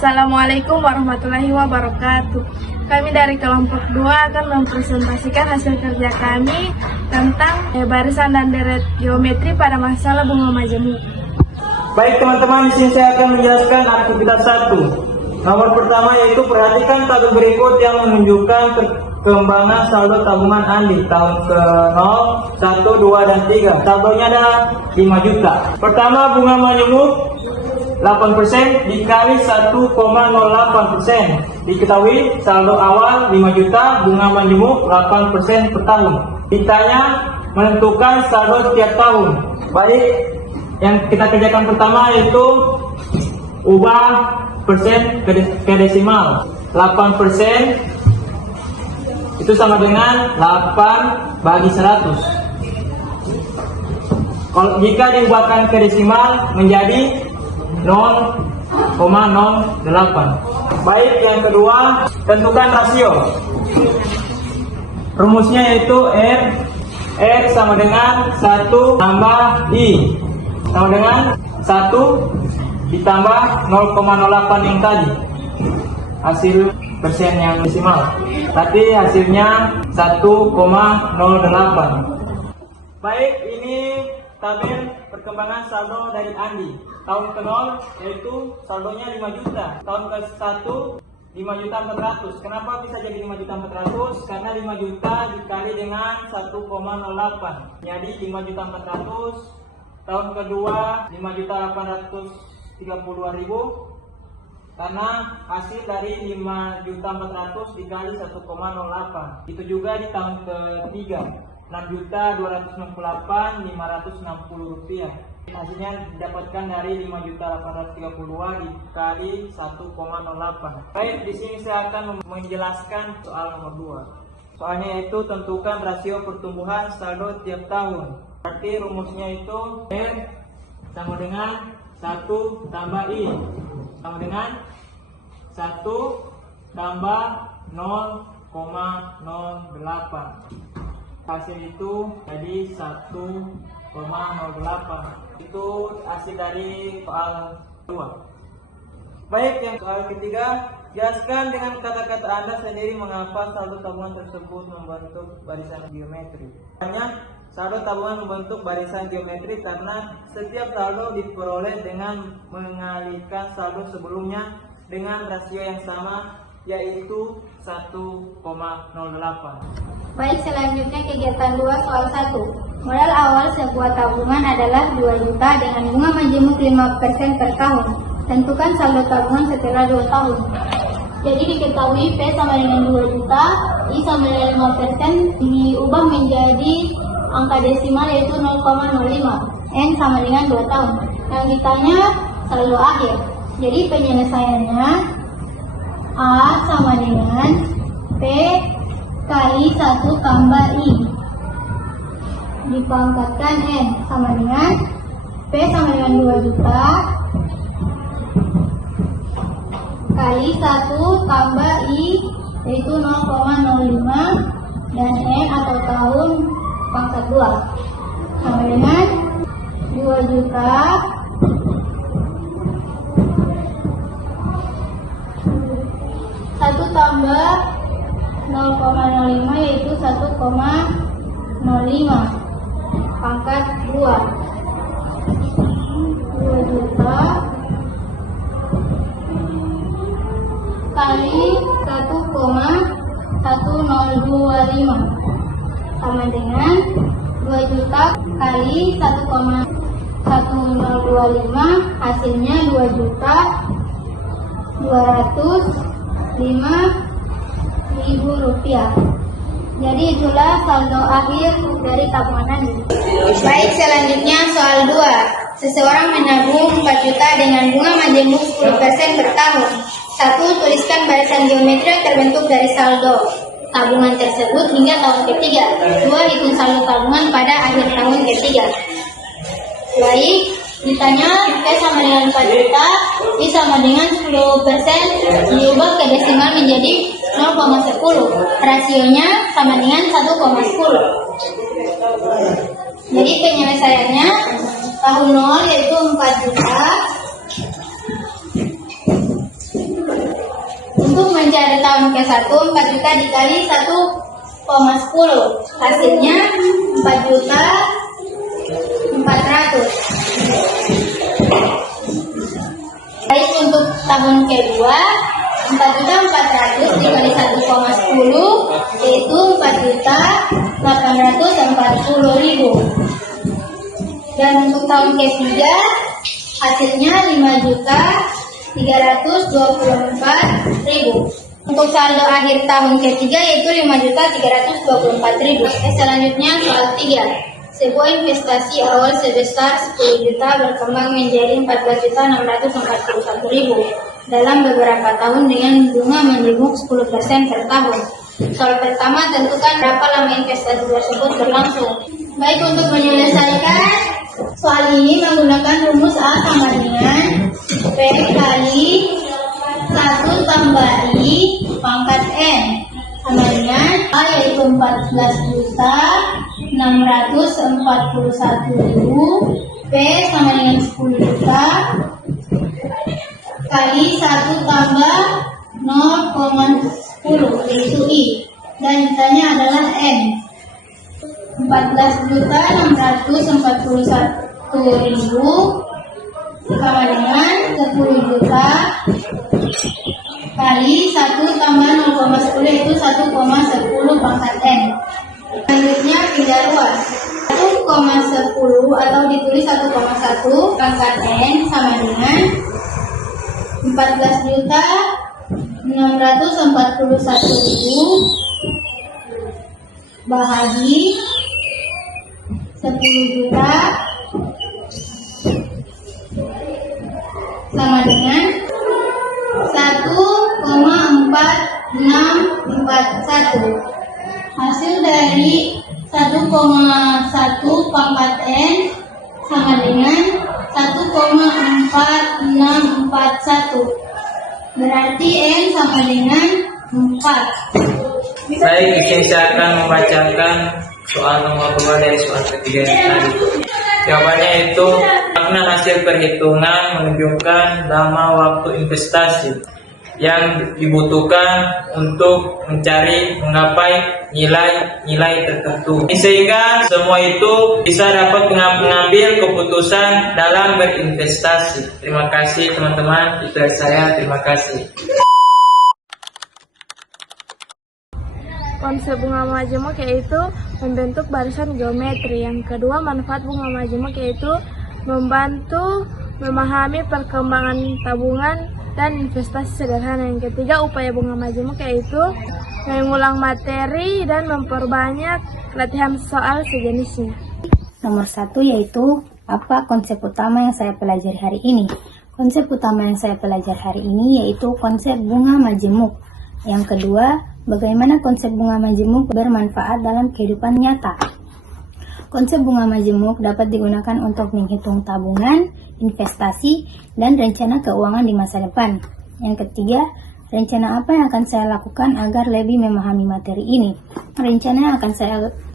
Assalamualaikum warahmatullahi wabarakatuh. Kami dari kelompok 2 akan mempresentasikan hasil kerja kami tentang barisan dan deret geometri pada masalah bunga majemuk. Baik teman-teman, di sini saya akan menjelaskan aktivitas 1. Nomor pertama yaitu perhatikan tabel berikut yang menunjukkan perkembangan saldo tabungan Andi tahun ke-0, 1, 2, dan 3. Saldonya ada 5 juta. Pertama, bunga majemuk 8% dikali 1,08%. Diketahui saldo awal 5 juta, bunga majemuk 8% per tahun. Ditanya menentukan saldo setiap tahun. Baik, yang kita kerjakan pertama yaitu ubah persen ke desimal. 8% itu sama dengan 8 bagi 100. Kalau jika diubahkan ke desimal menjadi 0,08. Baik, yang kedua, tentukan rasio. Rumusnya yaitu R sama dengan 1 tambah I sama dengan 1 ditambah 0,08 yang tadi. Hasil persen yang desimal. Tadi hasilnya 1,08. Baik, ini tabel perkembangan saldo dari Andi. Tahun ke-0 yaitu saldonya 5 juta. Tahun ke-1 5.400.000. Kenapa bisa jadi 5.400.000? Karena 5 juta dikali dengan 1,08. Jadi 5.400.000. Tahun kedua 5.832.000. Karena hasil dari 5.400.000 dikali 1,08. Itu juga di tahun ketiga 6.268.560 rupiah. Hasilnya didapatkan dari 5.832 dikali 1,08. Baik, di sini saya akan menjelaskan soal nomor 2. Soalnya yaitu tentukan rasio pertumbuhan saldo tiap tahun. Berarti rumusnya itu R sama dengan 1 tambah I sama dengan 1 tambah 0,08. Hasil itu jadi 1,08. Itu hasil dari soal 2. Baik, yang soal ketiga, jelaskan dengan kata-kata Anda sendiri mengapa saldo tabungan tersebut membentuk barisan geometri. Hanya saldo tabungan membentuk barisan geometri karena setiap saldo diperoleh dengan mengalihkan saldo sebelumnya dengan rasio yang sama, yaitu 1,08. Baik, selanjutnya kegiatan 2 soal 1. Modal awal sebuah tabungan adalah 2 juta dengan bunga majemuk 5% per tahun. Tentukan saldo tabungan setelah 2 tahun. Jadi diketahui P sama dengan 2 juta, I sama dengan 5%, diubah menjadi angka desimal yaitu 0,05. N sama dengan 2 tahun. Yang ditanya saldo akhir. Jadi penyelesaiannya A sama dengan P kali 1 tambah I dipangkatkan N sama dengan P sama dengan 2 juta kali 1 tambah I yaitu 0,05 dan N atau tahun pangkat 2 sama dengan 2 juta satu tambah 0,05 yaitu 1,05 pangkat 2 juta kali 1,1025 sama dengan 2 juta kali 1,1025 hasilnya 2 juta 205.000 rupiah. Jadi itulah saldo akhir dari tabungan Andi. Baik, selanjutnya soal 2. Seseorang menabung 4 juta dengan bunga majemuk 10% per tahun. 1. Tuliskan barisan geometri yang terbentuk dari saldo tabungan tersebut hingga tahun ketiga. 2. Hitung saldo tabungan pada akhir tahun ketiga. Baik, ditanya P sama dengan 4 juta, I sama dengan 10%, diubah ke desimal menjadi 0,10. Rasionya sama dengan 1,10. Jadi penyelesaiannya tahun 0 yaitu 4 juta dari tahun ke-1, 4 juta dikali 1,10. Hasilnya 4.400.000. Baik, untuk tahun kedua, 4.400.000 dikali 1,10 yaitu 4.840.000. Dan untuk tahun ketiga, hasilnya 5.324.000. Untuk saldo akhir tahun ketiga yaitu 5.324.000. Selanjutnya soal 3. Sebuah investasi awal sebesar 10 juta berkembang menjadi 14.641.000 dalam beberapa tahun dengan bunga menjemuk 10% per tahun. Soal pertama, tentukan berapa lama investasi tersebut berlangsung. Baik, untuk menyelesaikan soal ini menggunakan rumus A sama dengan P kali 1 tambah I pangkat N sama dengan A yaitu 14.641.000, P sama dengan 10 juta kali 1 tambah 0,10 yaitu I, dan jutanya adalah N. 14.641.000 sama dengan 10 juta kali 1 tambah 0,10 yaitu 1,10 pangkat N. Selanjutnya pindah ruas. 1,10 atau ditulis 1,1 pangkat N sama dengan 14.641.000 bahagi 10 juta sama dengan 1,4641. Hasil dari 1,1 pangkat N sama dengan 1,4641. Berarti N sama dengan 4. Baik, saya akan membacakan soal nomor 2 dari soal ketiga yang tadi. Jawabannya itu makna hasil perhitungan menunjukkan lama waktu investasi yang dibutuhkan untuk menggapai nilai tertentu, sehingga semua itu bisa dapat mengambil keputusan dalam berinvestasi. Terima kasih teman-teman, itu dari saya. Terima kasih. Konsep bunga majemuk yaitu membentuk barisan geometri. Yang kedua, manfaat bunga majemuk yaitu membantu memahami perkembangan tabungan dan investasi sederhana. Yang ketiga, upaya bunga majemuk yaitu mengulang materi dan memperbanyak latihan soal sejenisnya. Nomor 1 yaitu apa konsep utama yang saya pelajari hari ini. Konsep utama yang saya pelajari hari ini yaitu konsep bunga majemuk. Yang kedua, bagaimana konsep bunga majemuk bermanfaat dalam kehidupan nyata. Konsep bunga majemuk dapat digunakan untuk menghitung tabungan, investasi, dan rencana keuangan di masa depan. Yang ketiga, rencana apa yang akan saya lakukan agar lebih memahami materi ini. Rencana yang akan saya